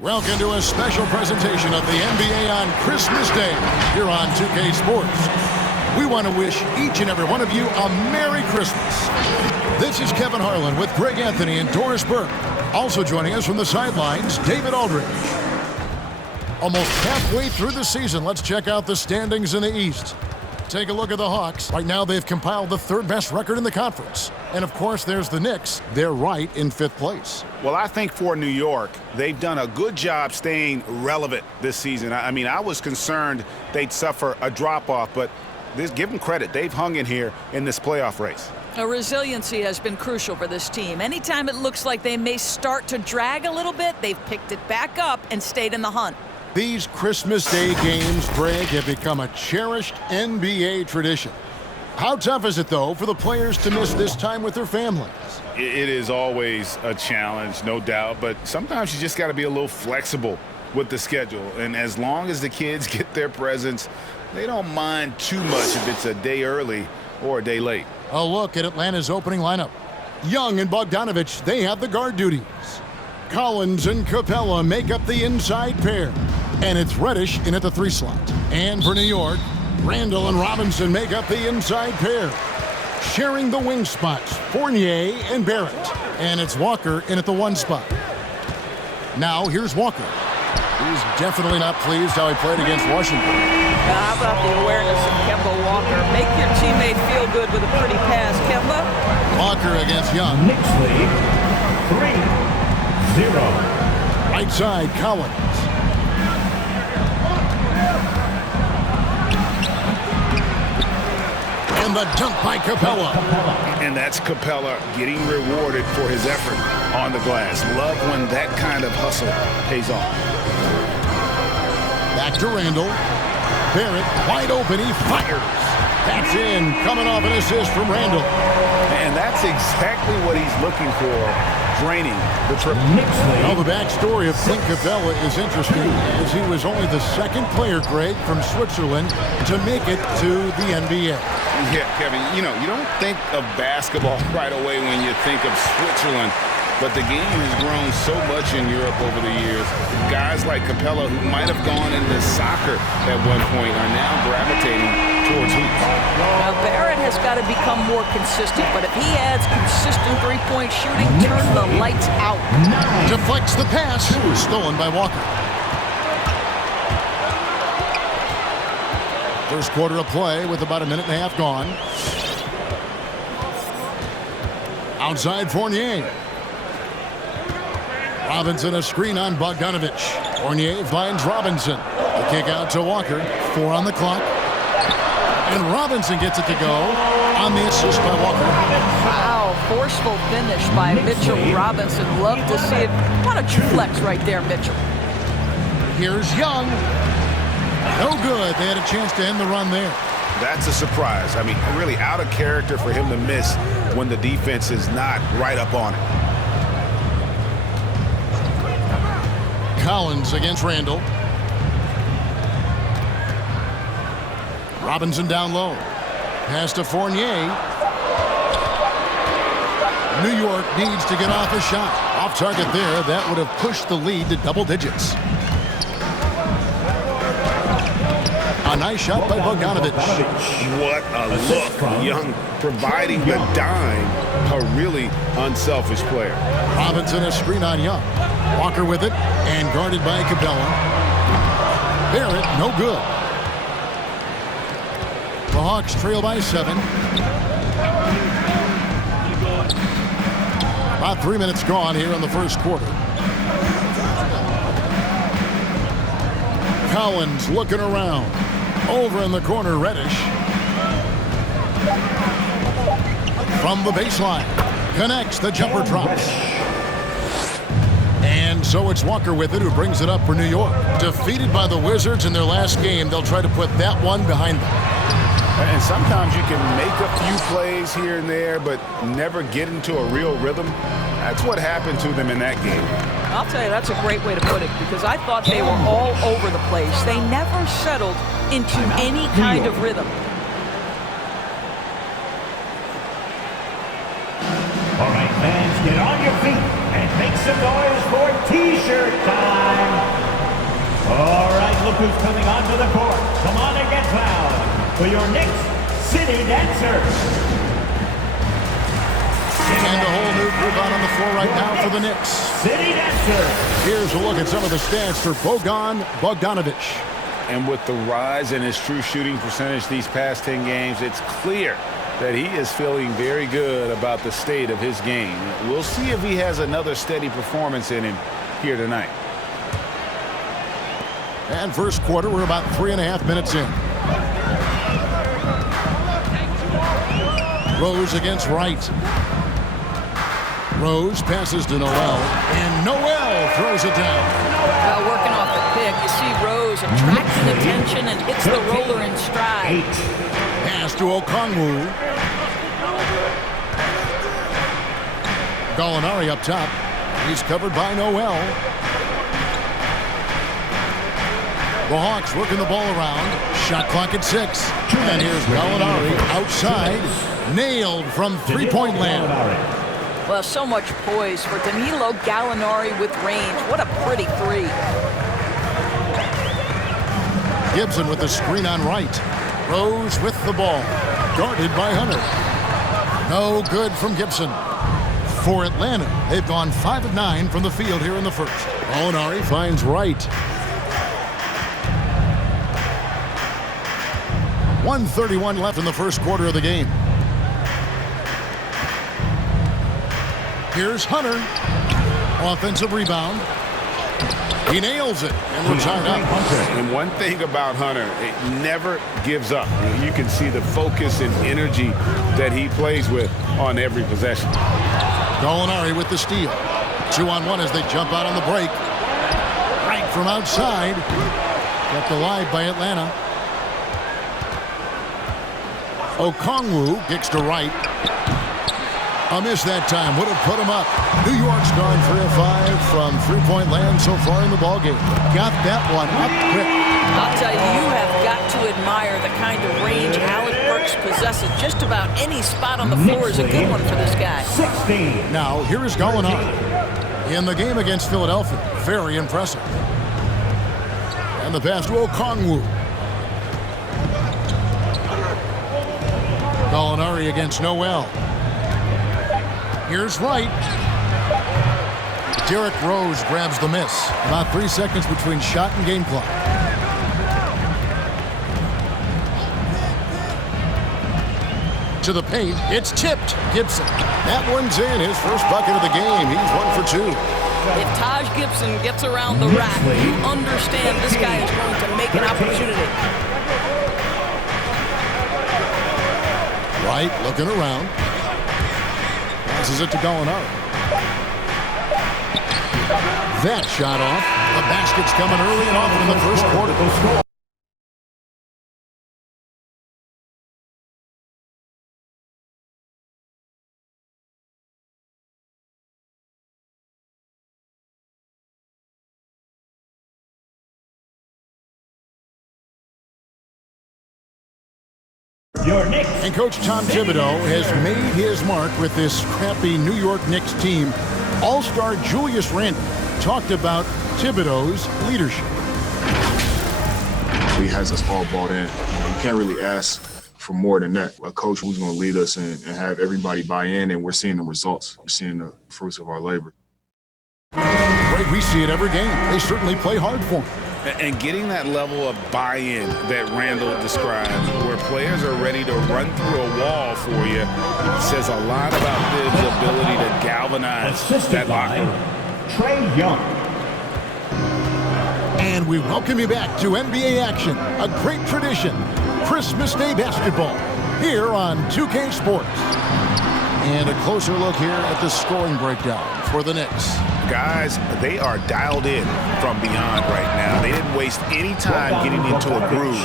Welcome to a special presentation of the NBA on Christmas Day here on 2K Sports. We want to wish each and every one of you a Merry Christmas. This is Kevin Harlan with Greg Anthony and Doris Burke. Also joining us from the sidelines, David Aldridge. Almost halfway through the season, let's check out the standings in the East. Take a look at the Hawks. Right now, they've compiled the third best record in the conference. And, of course, there's the Knicks. They're right in fifth place. Well, I think for New York, they've done a good job staying relevant this season. I mean, I was concerned they'd suffer a drop-off, but give them credit. They've hung in here in this playoff race. Resiliency has been crucial for this team. Anytime it looks like they may start to drag a little bit, they've picked it back up and stayed in the hunt. These Christmas Day games, Greg, have become a cherished NBA tradition. How tough is it, though, for the players to miss this time with their families? It is always a challenge, no doubt, but sometimes you just got to be a little flexible with the schedule. And as long as the kids get their presents, they don't mind too much if it's a day early or a day late. A look at Atlanta's opening lineup. Young and Bogdanovic, they have the guard duties. Collins and Capela make up the inside pair. And it's Reddish in at the 3 slot. And for New York, Randle and Robinson make up the inside pair. Sharing the wing spots, Fournier and Barrett. And it's Walker in at the 1 spot. Now here's Walker. He's definitely not pleased how he played against Washington. How about the awareness of Kemba Walker? Make your teammate feel good with a pretty pass, Kemba. Walker against Young. Knicks lead 3-0. Right side, Collins. And the dunk by Capela. And that's Capela getting rewarded for his effort on the glass. Love when that kind of hustle pays off. Back to Randle. Barrett wide open. He fires. That's in. Coming off an assist from Randle. And that's exactly what he's looking for, draining the triple. Well, the backstory of Clint Capela is interesting, as he was only the second player, Greg, from Switzerland to make it to the NBA. Yeah, Kevin, you don't think of basketball right away when you think of Switzerland, but the game has grown so much in Europe over the years. Guys like Capela, who might have gone into soccer at one point, are now gravitating towards hoops. Now, Barrett has got to become more consistent, but if he adds consistent three-point shooting, turn the lights out. Deflects the pass. Stolen by Walker. First quarter of play with about a minute and a half gone. Outside Fournier. Robinson a screen on Bogdanovic. Fournier finds Robinson. The kick out to Walker. 4 on the clock. And Robinson gets it to go on the assist by Walker. Wow, forceful finish by Mitchell Robinson. Love to see it. Why don't you flex right there, Mitchell? Here's Young. No good. They had a chance to end the run there. That's a surprise. I mean, really out of character for him to miss when the defense is not right up on it. Collins against Randle. Robinson down low. Pass to Fournier. New York needs to get off a shot. Off target there. That would have pushed the lead to double digits. A nice shot by Bogdanovic. What a look. Young providing the dime. A really unselfish player. Robinson a screen on Young. Walker with it and guarded by Capela. Barrett, no good. The Hawks trail by 7. About 3 minutes gone here in the first quarter. Collins looking around. Over in the corner, Reddish. From the baseline. Connects, the jumper drops. And so it's Walker with it, who brings it up for New York. Defeated by the Wizards in their last game, they'll try to put that one behind them. And sometimes you can make a few plays here and there, but never get into a real rhythm. That's what happened to them in that game. I'll tell you, that's a great way to put it, because I thought they were all over the place. They never settled into any kind of rhythm. All right, fans, get on your feet and make some noise for T-shirt time. All right, look who's coming onto the court. Come on and get fouled for your Knicks City Dancers. And a whole new group out on the floor right now for the Knicks. City Dancers. Here's a look at some of the stats for Bogdanovic. And with the rise in his true shooting percentage these past 10 games, it's clear that he is feeling very good about the state of his game. We'll see if he has another steady performance in him here tonight. And first quarter, we're about 3.5 minutes in. Rose against Wright. Rose passes to Noel, and Noel throws it down. Well, working off the pick, you see Rose attracting attention and hits the roller in stride. Pass to Okongwu. Gallinari up top. He's covered by Noel. The Hawks working the ball around. Shot clock at 6. And here's Gallinari outside. Nailed from three-point land. Well, so much poise for Danilo Gallinari with range. What a pretty three. Gibson with the screen on Wright. Rose with the ball. Guarded by Hunter. No good from Gibson. For Atlanta, they've gone 5 of 9 from the field here in the first. Gallinari finds Wright. 1:31 left in the first quarter of the game. Here's Hunter. Offensive rebound. He nails it, and we're tied up. And one thing about Hunter, it never gives up. You can see the focus and energy that he plays with on every possession. Gallinari with the steal. 2-on-1 as they jump out on the break. Right from outside. Kept alive by Atlanta. Okongwu kicks to Wright. A miss that time. Would have put him up. New York's gone 3 of 5 from three-point land so far in the ballgame. Got that one up quick. I'll tell you, you have got to admire the kind of range Alec Burks possesses. Just about any spot on the floor is a good one for this guy. Now, here is Gallinari. In the game against Philadelphia, very impressive. And the pass to Okongwu. Gallinari against Noel. Here's Wright. Derrick Rose grabs the miss. About 3 seconds between shot and game clock. To the paint. It's tipped. Gibson. That one's in. His first bucket of the game. He's 1 for 2. If Taj Gibson gets around the rack, you understand this guy is going to make an opportunity. Wright looking around. Passes it to Gallinari. That shot off. The basket's coming early and often in the first quarter. And Coach Tom Thibodeau has made his mark with this scrappy New York Knicks team. All-star Julius Randle talked about Thibodeau's leadership. He has us all bought in. You can't really ask for more than that. A coach who's going to lead us and have everybody buy in, and we're seeing the results. We're seeing the fruits of our labor. Right, we see it every game. They certainly play hard for him. And getting that level of buy-in that Randle describes, where players are ready to run through a wall for you, says a lot about his ability to galvanize that locker room. Trae Young. And we welcome you back to NBA action, a great tradition, Christmas Day basketball, here on 2K Sports. And a closer look here at the scoring breakdown for the Knicks. Guys, they are dialed in from beyond right now. They didn't waste any time getting into a groove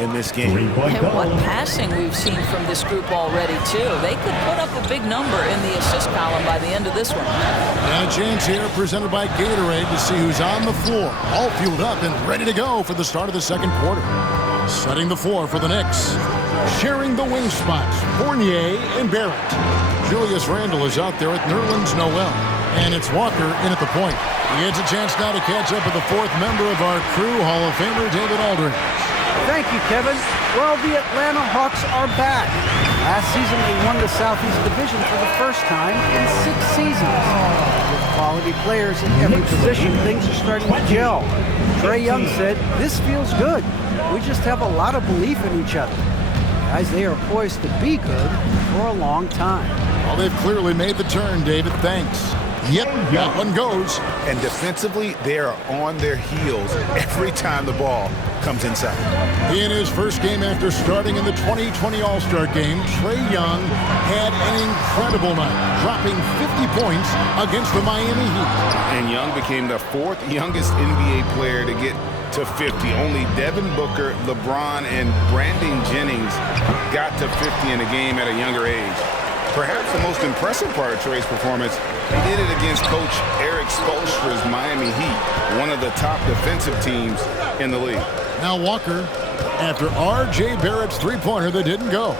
in this game. And what passing we've seen from this group already, too. They could put up a big number in the assist column by the end of this one. And a chance here presented by Gatorade to see who's on the floor. All fueled up and ready to go for the start of the second quarter. Setting the floor for the Knicks. Sharing the wing spots, Fournier and Barrett. Julius Randle is out there with Nerlens Noel. And it's Walker in at the point. He gets a chance now to catch up with the fourth member of our crew, Hall of Famer David Aldridge. Thank you, Kevin. Well, the Atlanta Hawks are back. Last season, they won the Southeast Division for the first time in 6 seasons. With quality players in every position, things are starting to gel. Trae Young said, "This feels good. We just have a lot of belief in each other." Guys, they are poised to be good for a long time. Well, they've clearly made the turn, David. Thanks. Yep, that one goes. And defensively, they are on their heels every time the ball comes inside. In his first game after starting in the 2020 All-Star Game, Trae Young had an incredible night, dropping 50 points against the Miami Heat. And Young became the 4th youngest NBA player to get to 50. Only Devin Booker, LeBron, and Brandon Jennings got to 50 in a game at a younger age. Perhaps the most impressive part of Trae's performance, he did it against Coach Eric Spoelstra's Miami Heat, one of the top defensive teams in the league. Now Walker, after R.J. Barrett's three-pointer that didn't go.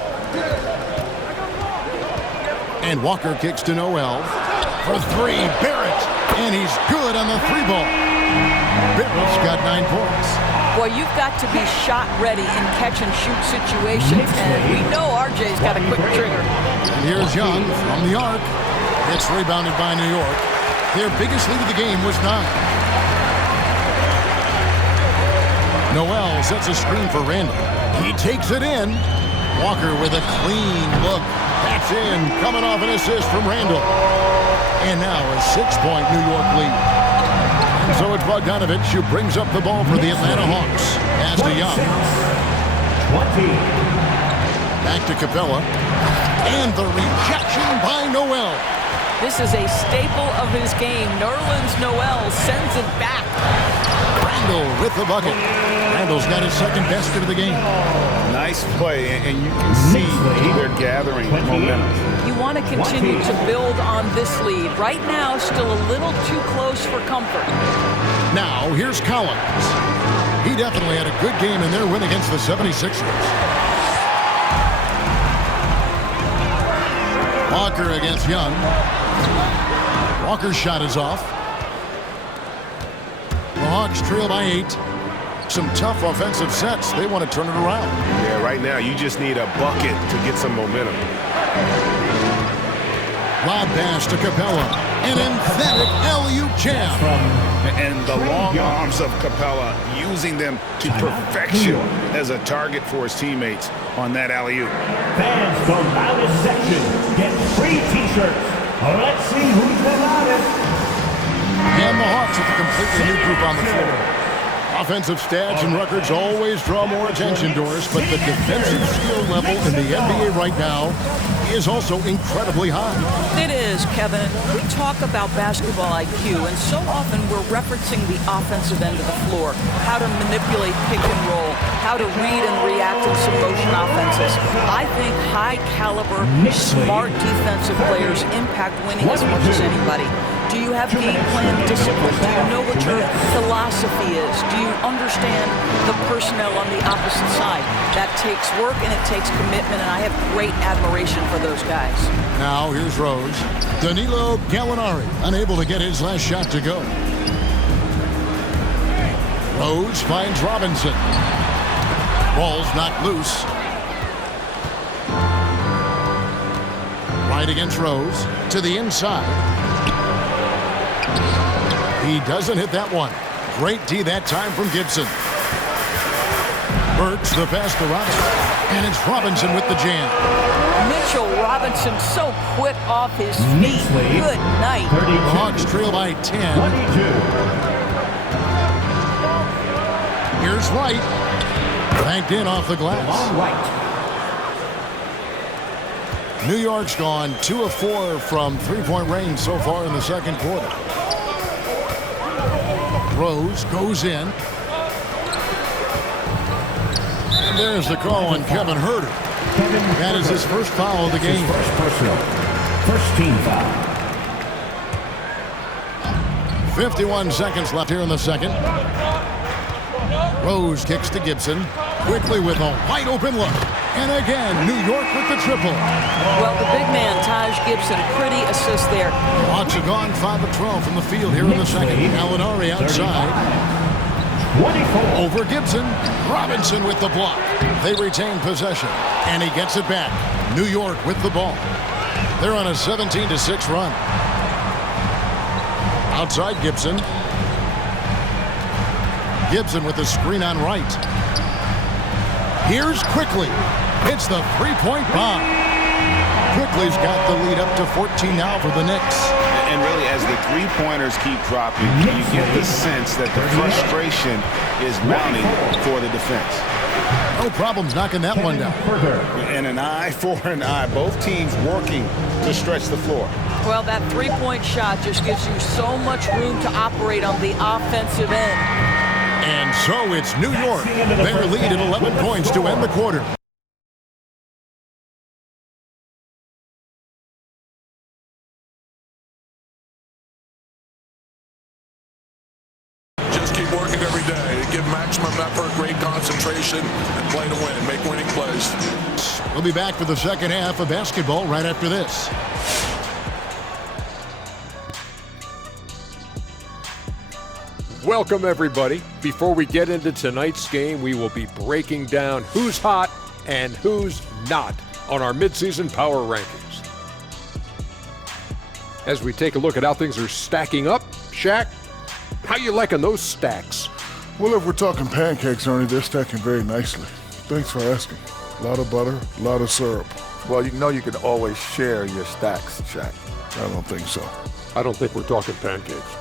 And Walker kicks to Noel for 3. Barrett, and he's good on the 3-ball. Barrett's got 9 points. Boy, you've got to be shot ready in catch-and-shoot situations, and we know RJ's got a quick trigger. And here's Young from the arc. It's rebounded by New York. Their biggest lead of the game was 9. Noel sets a screen for Randle. He takes it in. Walker with a clean look. That's in, coming off an assist from Randle. And now a 6-point New York lead. And so it's Bogdanovic who brings up the ball for the Atlanta Hawks. Pass to Young. 20. Back to Capela. And the rejection by Noel. This is a staple of his game. Nerlens Noel sends it back. Randle with the bucket. Randle's got his second best of the game. Nice play, and you can see they're gathering momentum. You want to continue to build on this lead. Right now, still a little too close for comfort. Now, here's Collins. He definitely had a good game in their win against the 76ers. Walker against Young. Walker's shot is off. The Hawks trail by 8. Some tough offensive sets. They want to turn it around. Yeah, right now you just need a bucket to get some momentum. Lob pass to Capela. An emphatic alley-oop jam. And the long arms of Capela, using them to perfection as a target for his teammates on that alley-oop. Fans, the loudest section get free T-shirts. Let's see who's the loudest. And the Hawks with a completely new group on the floor. Offensive stats and records always draw more attention to us, but the defensive skill level in the NBA right now is also incredibly high. It is, Kevin. We talk about basketball IQ, and so often we're referencing the offensive end of the floor, how to manipulate pick and roll, how to read and react in some motion offenses. I think high-caliber, smart defensive players impact winning as much as anybody. Do you have game plan discipline? Do you know what your philosophy is? Do you understand the personnel on the opposite side? That takes work and it takes commitment, and I have great admiration for those guys. Now here's Rose. Danilo Gallinari unable to get his last shot to go. Rose finds Robinson. Ball's knocked loose. Right against Rose to the inside. He doesn't hit that one. Great D that time from Gibson. Burks the pass to Robinson. And it's Robinson with the jam. Mitchell Robinson so quick off his feet. Good night. The Hawks trail by 10. 22. Here's Wright. Banked in off the glass. New York's gone 2 of 4 from three-point range so far in the second quarter. Rose goes in. And there's the call on Kevin Huerter. That is his first foul of the game. First team foul. 51 seconds left here in the second. Rose kicks to Gibson. Quickly with a wide open look. And again, New York with the triple. Well, the big man, Taj Gibson, pretty assist there. Hawks are gone 5 of 12 from the field here in the second. Gallinari outside. 24. Over Gibson. Robinson with the block. They retain possession. And he gets it back. New York with the ball. They're on a 17-6 run. Outside Gibson. Gibson with the screen on right. Here's Quickly. It's the three-point bomb. Quickly's got the lead up to 14 now for the Knicks. And really, as the three-pointers keep dropping, you get the sense that the frustration is mounting for the defense. No problems knocking that one down. And an eye for an eye. Both teams working to stretch the floor. Well, that three-point shot just gives you so much room to operate on the offensive end. And so it's New York. Their lead at 11 points to end the quarter. Just keep working every day. Give maximum effort, great concentration, and play to win. Make winning plays. We'll be back for the second half of basketball right after this. Welcome, everybody. Before we get into tonight's game, we will be breaking down who's hot and who's not on our midseason power rankings. As we take a look at how things are stacking up, Shaq, how you liking those stacks? Well, if we're talking pancakes, Ernie, they're stacking very nicely. Thanks for asking. A lot of butter, a lot of syrup. Well, you know you can always share your stacks, Shaq. I don't think so. I don't think we're talking pancakes.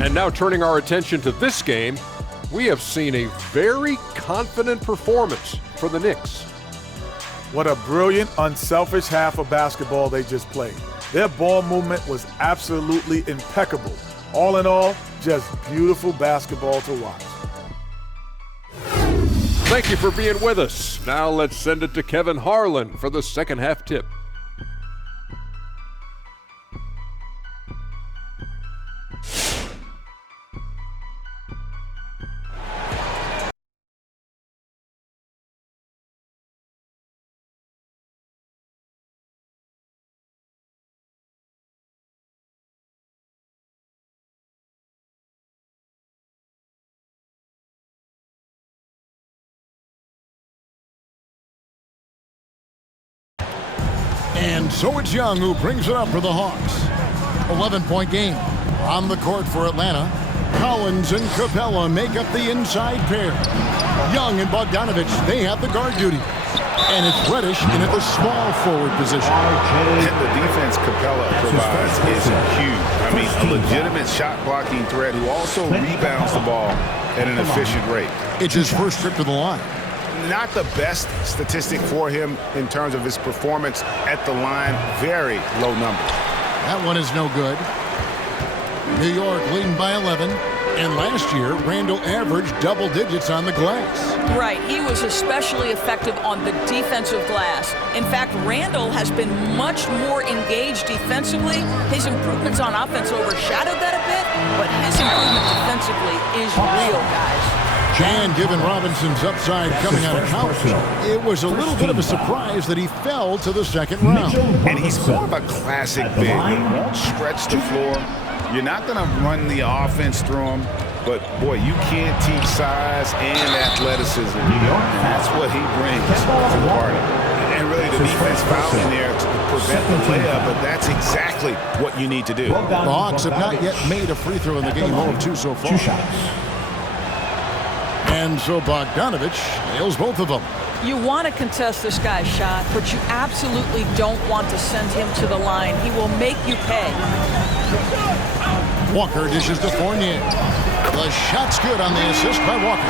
And now turning our attention to this game, we have seen a very confident performance for the Knicks. What a brilliant, unselfish half of basketball they just played. Their ball movement was absolutely impeccable. All in all, just beautiful basketball to watch. Thank you for being with us. Now let's send it to Kevin Harlan for the second half tip. And so it's Young who brings it up for the Hawks. 11-point game. On the court for Atlanta, Collins and Capela make up the inside pair. Young and Bogdanovic, they have the guard duty. And it's Reddish in at the small forward position. And the defense Capela provides is huge. I mean, a legitimate shot-blocking threat who also rebounds the ball at an efficient rate. It's his first trip to the line. Not the best statistic for him in terms of his performance at the line. Very low number. That one is no good. New York leading by 11. And last year, Randle averaged double digits on the glass. Right, he was especially effective on the defensive glass. In fact, Randle has been much more engaged defensively. His improvements on offense overshadowed that a bit, but his improvement defensively is real, guys. And given Robinson's upside coming out of college, it was a little bit of a surprise that he fell to the second round. And he's more of a classic big. Stretch the floor. You're not going to run the offense through him, but, boy, you can't teach size and athleticism. And that's what he brings to the party. And really the defense fouling there to prevent the layup, but that's exactly what you need to do. The Hawks have not yet made a free throw in the game, 0 of 2 so far. And so Bogdanovic nails both of them. You want to contest this guy's shot, but you absolutely don't want to send him to the line. He will make you pay. Walker dishes to Fournier. The shot's good on the assist by Walker.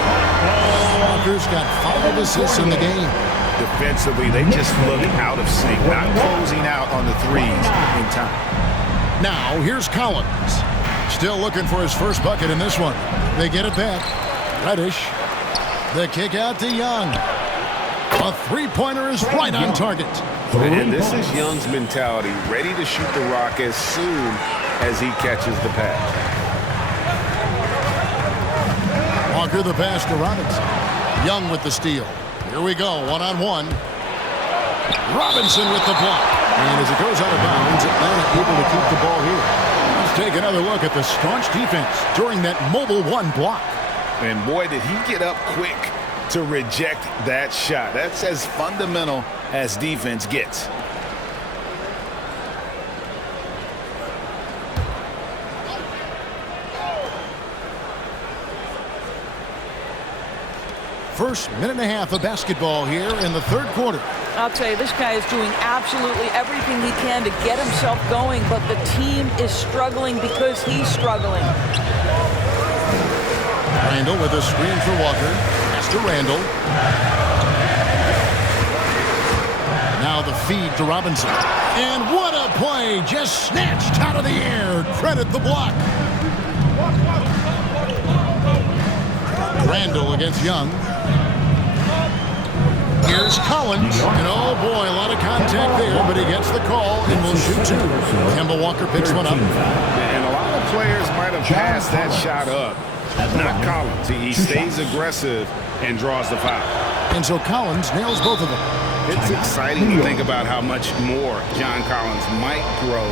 Walker's got 5 assists in the game. Defensively, they just look out of sync, not closing out on the threes in time. Now, here's Collins. Still looking for his first bucket in this one. They get it back. Reddish. The kick out to Young. A three-pointer is right on target. And this is Young's mentality, ready to shoot the rock as soon as he catches the pass. Walker the pass to Robinson. Young with the steal. Here we go, one-on-one. Robinson with the block. And as it goes out of bounds, Atlanta able to keep the ball here. Let's take another look at the staunch defense during that mobile one block. And boy, did he get up quick to reject that shot. That's as fundamental as defense gets. First minute and a half of basketball here in the third quarter. I'll tell you, this guy is doing absolutely everything he can to get himself going, but the team is struggling because he's struggling. Randle with a screen for Walker. Pass to Randle. Now the feed to Robinson. And what a play! Just snatched out of the air. Credit the block. Randle against Young. Here's Collins. And oh boy, a lot of contact there, but he gets the call and will shoot two. Kemba Walker picks one up. And a lot of players might have passed that shot up. Not Collins. He stays aggressive and draws the foul. And so Collins nails both of them. It's exciting to think about how much more John Collins might grow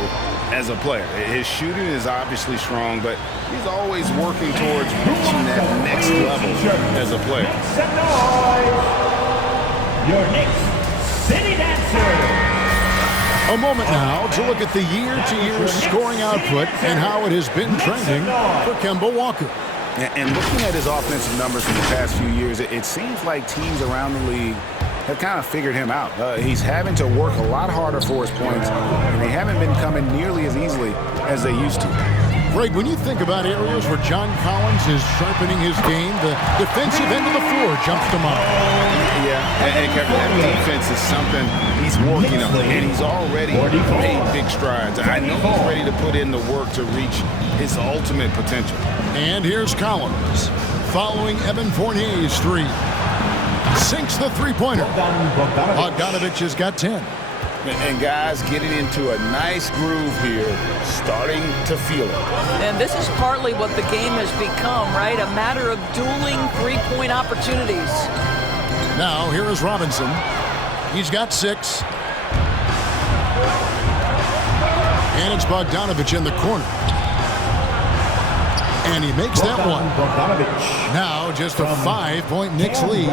as a player. His shooting is obviously strong, but he's always working towards reaching that next level as a player. Your Knicks City Dancer. A moment now to look at the year-to-year scoring output and how it has been trending for Kemba Walker. And looking at his offensive numbers in the past few years, it seems like teams around the league have kind of figured him out. He's having to work a lot harder for his points, and they haven't been coming nearly as easily as they used to. Greg, when you think about areas where John Collins is sharpening his game, the defensive end of the floor jumps to mind. Yeah, and Kevin, that defense is something he's working on, and he's already made big strides. I know he's ready to put in the work to reach his ultimate potential. And here's Collins, following Evan Fournier's three. Sinks the three-pointer. Bogdanovic has got 10. And guys getting into a nice groove here, starting to feel it. And this is partly what the game has become, right? A matter of dueling three-point opportunities. Now, here is Robinson. He's got 6. And it's Bogdanovic in the corner. And he makes that one. Now just a 5-point Knicks lead.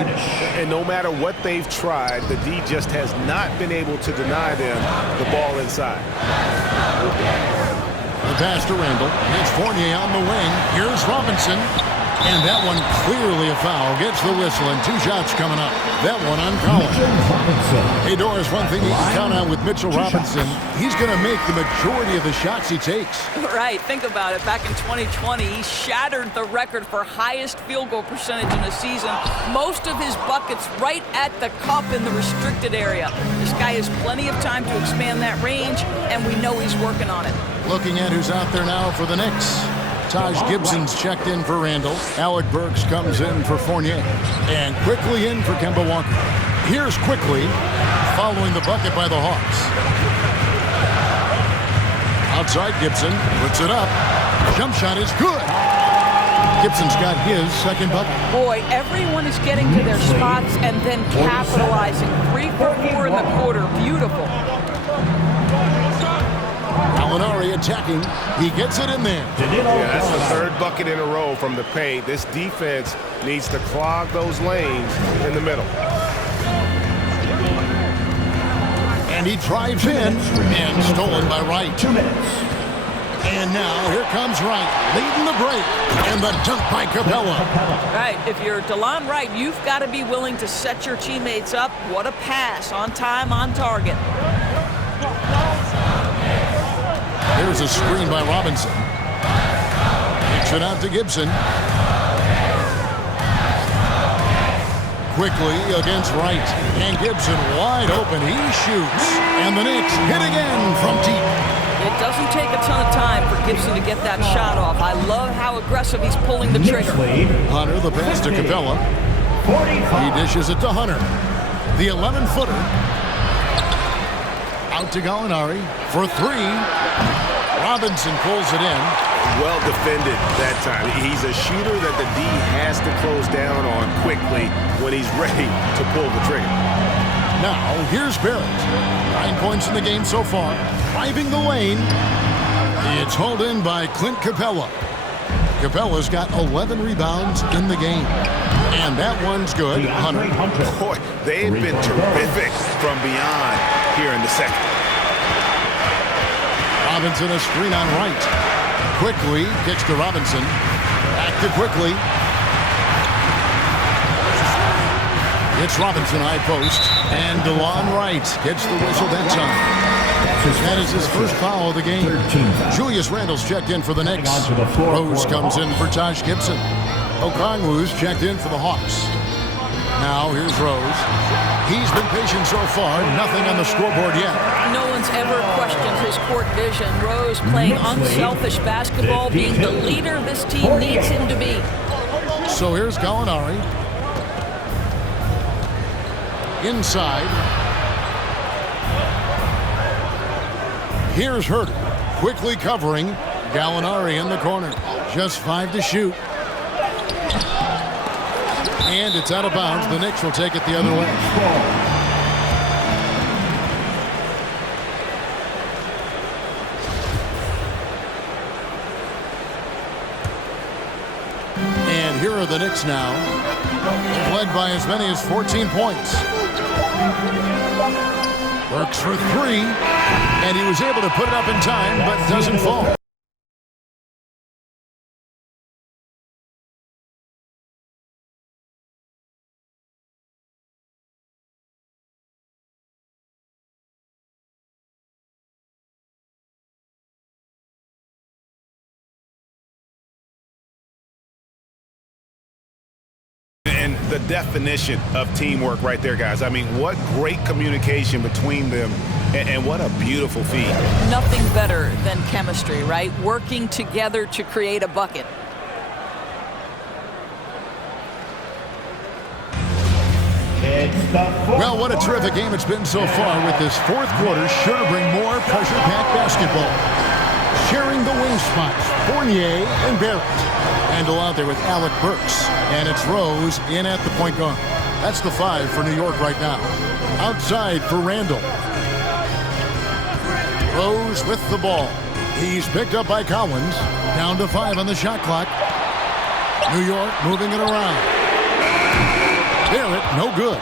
And no matter what they've tried, the D just has not been able to deny them the ball inside. The pass to Randle. It's Fournier on the wing. Here's Robinson. And that one clearly a foul. Gets the whistle and 2 shots coming up. That one on Collins. Hey, Doris, one thing you can count on with Mitchell Robinson, he's going to make the majority of the shots he takes. Right, think about it. Back in 2020, he shattered the record for highest field goal percentage in a season. Most of his buckets right at the cup in the restricted area. This guy has plenty of time to expand that range, and we know he's working on it. Looking at who's out there now for the Knicks. Taj Gibson's checked in for Randle. Alec Burks comes in for Fournier. And quickly in for Kemba Walker. Here's quickly following the bucket by the Hawks. Outside Gibson, puts it up. Jump shot is good. Gibson's got his second bucket. Boy, everyone is getting to their spots and then capitalizing. 3 for 4 in the quarter. Beautiful. Gallinari attacking. He gets it in there. Yeah, that's the 3rd bucket in a row from the paint. This defense needs to clog those lanes in the middle. And he drives in and stolen by Wright. 2 minutes. And now here comes Wright leading the break. And the dunk by Capela. Right, if you're DeLon Wright, you've got to be willing to set your teammates up. What a pass, on time, on target. Here's a screen by Robinson. Kicks it out to Gibson. Quickly against Wright. And Gibson wide open. He shoots. And the Knicks hit again from deep. It doesn't take a ton of time for Gibson to get that shot off. I love how aggressive he's pulling the trigger. Hunter, the pass to Capela. He dishes it to Hunter. The 11-footer. Out to Gallinari for 3. Robinson pulls it in. well defended that time. He's a shooter that the D has to close down on quickly when he's ready to pull the trigger. Now, here's Barrett. 9 points in the game so far. Driving the lane. It's hauled in by Clint Capela. Capela's got 11 rebounds in the game. And that one's good. Hunter. Boy, they've been terrific from beyond here in the second. Robinson a screen on right. Quickly gets to Robinson. Back to Quickly. It's Robinson high post. And DeLon Wright gets the whistle that time. That is his first foul of the game. Julius Randle's checked in for the Knicks. Rose comes in for Taj Gibson. Okongwu's checked in for the Hawks. Now here's Rose. He's been patient so far. Nothing on the scoreboard yet. No one's ever questioned his court vision. Rose playing unselfish basketball, being the leader this team needs him to be. So here's Gallinari. Inside. Here's Herter. Quickly covering. Gallinari in the corner. Just 5 to shoot. And it's out of bounds. The Knicks will take it the other way. And here are the Knicks now, led by as many as 14 points. Works for 3, and he was able to put it up in time, but doesn't fall. And the definition of teamwork right there, guys. I mean, what great communication between them, and what a beautiful feed. Nothing better than chemistry, right? Working together to create a bucket. Well, what a terrific game it's been so far, with this fourth quarter sure to bring more pressure-packed basketball. Sharing the wing spots, Fournier and Barrett. Randle out there with Alec Burks. And it's Rose in at the point guard. That's the 5 for New York right now. Outside for Randle. Rose with the ball. He's picked up by Collins. Down to 5 on the shot clock. New York moving it around. Barrett, no good.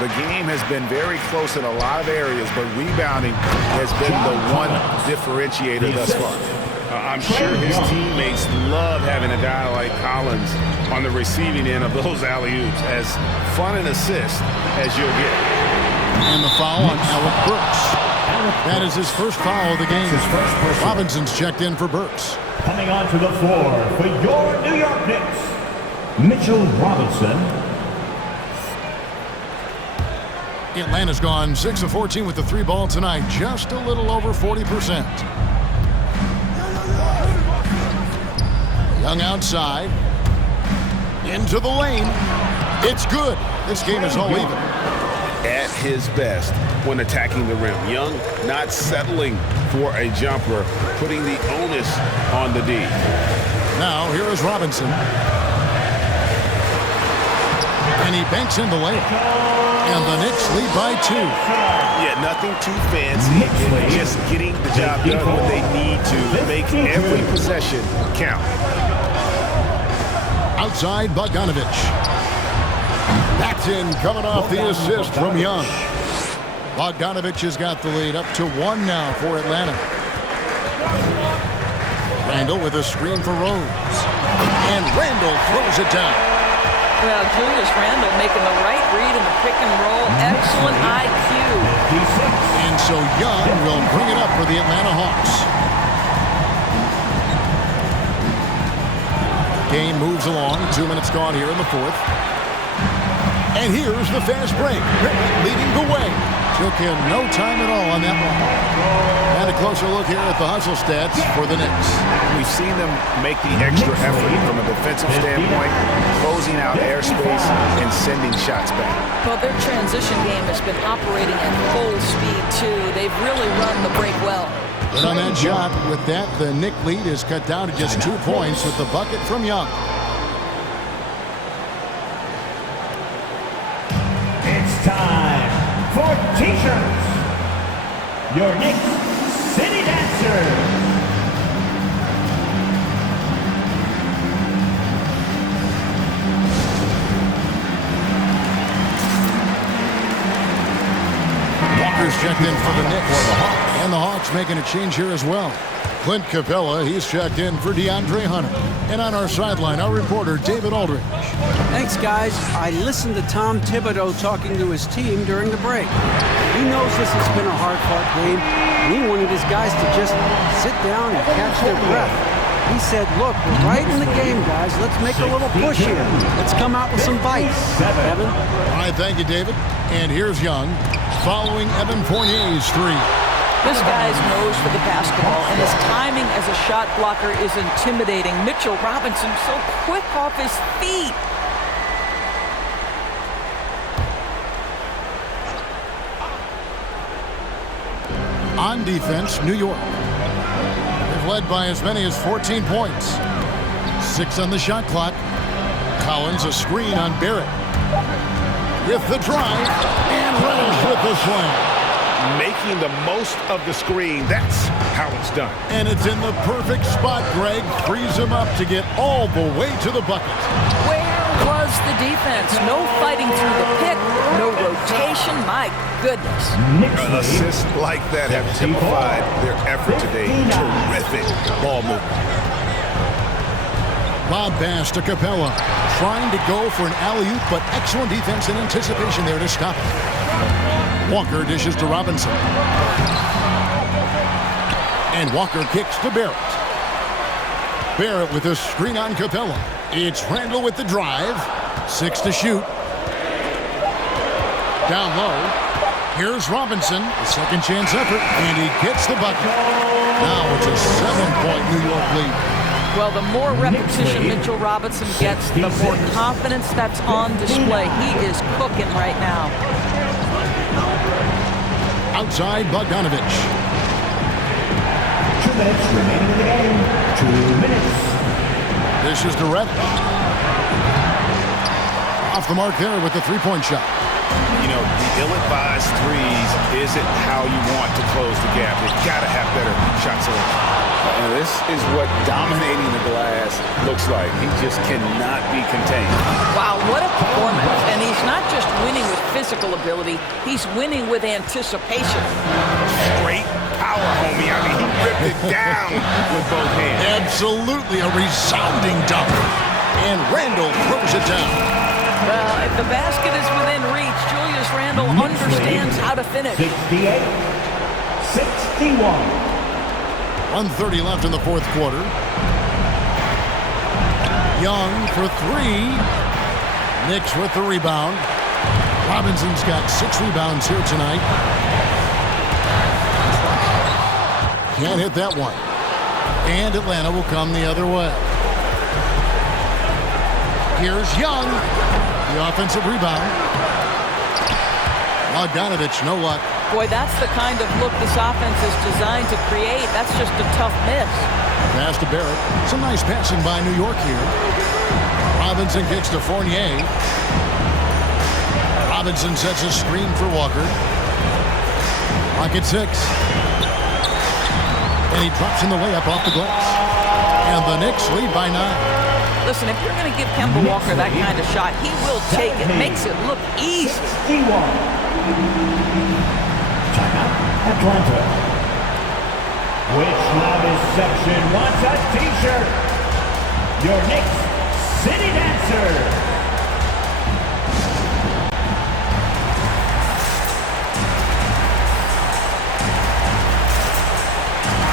The game has been very close in a lot of areas, but rebounding has been the one differentiator thus far. I'm sure his teammates love having a guy like Collins on the receiving end of those alley-oops. As fun an assist as you'll get. And the foul on Alec Burks. That is his first foul of the game. Robinson's checked in for Burks. Coming onto the floor for your New York Knicks, Mitchell Robinson. Atlanta's gone 6 of 14 with the 3 ball tonight. Just a little over 40%. Young outside. Into the lane. It's good. This game is all even. At his best when attacking the rim. Young not settling for a jumper, putting the onus on the D. Now here is Robinson. And he banks in the layup. And the Knicks lead by 2. Yeah, nothing too fancy. Just getting the job done when they need to. Make every possession count. Outside, Bogdanovic. That's in, coming off the assist from Young. Bogdanovic has got the lead up to 1 now for Atlanta. Randle with a screen for Rose. And Randle throws it down. Well, Julius Randle making the right read in the pick and roll. Excellent IQ. And so Young will bring it up for the Atlanta Hawks. Game moves along. 2 minutes gone here in the 4th. And here's the fast break. Leading the way. Took him no time at all on that one. And a closer look here at the hustle stats for the Knicks. We've seen them make the extra effort from a defensive standpoint, closing out airspace and sending shots back. Well, their transition game has been operating at full speed, too. They've really run the break well. And on that shot, with that, the Knick lead is cut down to just 2 points with the bucket from Young. It's time for T-shirts. Your Knicks City Dancer. Walker's checked in for the Knicks. And the Hawks making a change here as well. Clint Capela, he's checked in for DeAndre Hunter. And on our sideline, our reporter, David Aldridge. Thanks, guys. I listened to Tom Thibodeau talking to his team during the break. He knows this has been a hard-fought game, and he wanted his guys to just sit down and catch their breath. He said, look, we're right in the game, guys. Let's make a little push here. Let's come out with some bites. Evan? All right, thank you, David. And here's Young, following Evan Fournier's three. This guy's nose for the basketball, and his timing as a shot blocker is intimidating. Mitchell Robinson so quick off his feet. On defense, New York. They've led by as many as 14 points. 6 on the shot clock. Collins a screen on Barrett. With the drive, and Randle with the slam. Making the most of the screen. That's how it's done. And it's in the perfect spot. Greg frees him up to get all the way to the bucket. Where was the defense? No fighting through the pick, no rotation. My goodness. Assists like that have typified their effort today. Terrific ball movement. Lob pass to Capela. Trying to go for an alley-oop, but excellent defense and anticipation there to stop it. Walker dishes to Robinson. And Walker kicks to Barrett. Barrett with a screen on Capela. It's Randle with the drive. 6 to shoot. Down low. Here's Robinson. A second chance effort. And he gets the bucket. Now it's a 7-point New York lead. Well, the more repetition Mitchell Robinson gets, the more confidence that's on display. He is cooking right now. Outside, Bogdanovic. 2 minutes remaining in the game. 2 minutes. This is to Reddish. Off the mark there with the three-point shot. You know, the ill-advised threes isn't how you want to close the gap. You've got to have better shot selection. And this is what dominating the glass looks like. He just cannot be contained. Wow, what a performance. And he's not just winning with physical ability, he's winning with anticipation. Great power, homie. I mean, he ripped it down with both hands. Absolutely a resounding dunk. And Randle throws it down. Well, if the basket is within reach, Julius Randle understands how to finish. 68-61. 1:30 left in the fourth quarter. Young for 3. Knicks with the rebound. Robinson's got 6 rebounds here tonight. Can't hit that one. And Atlanta will come the other way. Here's Young. The offensive rebound. Bogdanovic, no luck. Boy, that's the kind of look this offense is designed to create. That's just a tough miss. Pass to Barrett. Some nice passing by New York here. Robinson kicks to Fournier. Robinson sets a screen for Walker. Clock at 6. And he drops in the layup off the glass. And the Knicks lead by 9. Listen, if you're going to give Kemba Walker that kind of shot, he will take it. Makes it look easy. 61. Timeout, Atlanta. Which loudest section wants a T-shirt? Your Knicks City Dancer.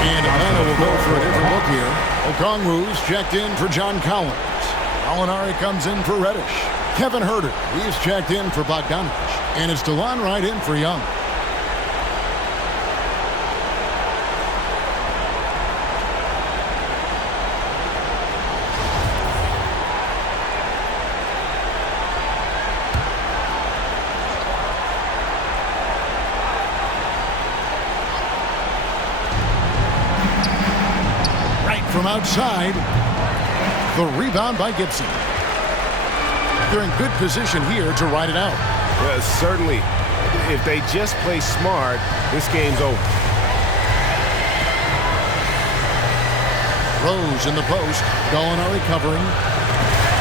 And Atlanta will go for a different look here. Okongwu's checked in for John Collins. Molinari comes in for Reddish. Kevin Huerter, he's checked in for Bogdanovic. And it's DeLon right in for Young. from outside. The rebound by Gibson. They're in good position here to ride it out. Well, certainly, if they just play smart, this game's over. Rose in the post. Gallinari covering.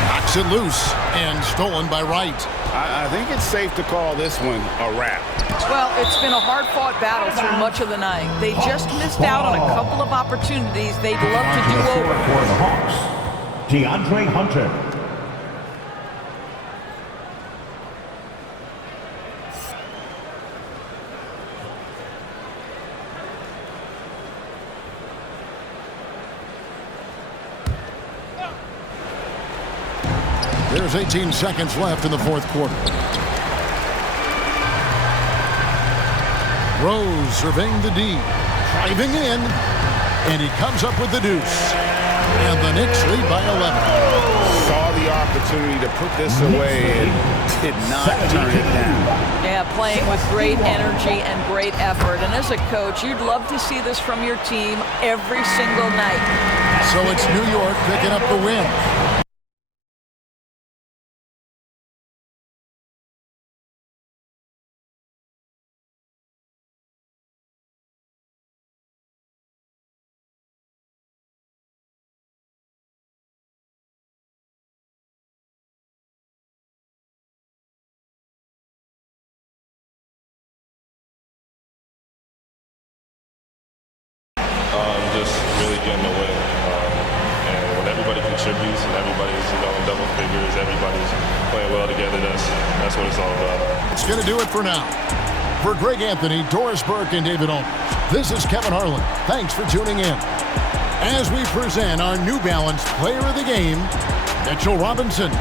Knocks it loose and stolen by Wright. I think it's safe to call this one a wrap. Well, it's been a hard-fought battle through much of the night. They just missed out on a couple of opportunities they'd love to do over. For the Hawks, DeAndre Hunter. There's 18 seconds left in the fourth quarter. Rose surveying the D. Driving in. And he comes up with the deuce. And the Knicks lead by 11. Saw the opportunity to put this away and did not turn it down. Yeah, playing with great energy and great effort. And as a coach, you'd love to see this from your team every single night. So it's New York picking up the win. Just really getting the win. And when everybody contributes and everybody's, in double figures, everybody's playing well together, that's what it's all about. It's going to do it for now. For Greg Anthony, Doris Burke, and David Ulmer, this is Kevin Harlan. Thanks for tuning in. As we present our New Balance Player of the Game, Mitchell Robinson.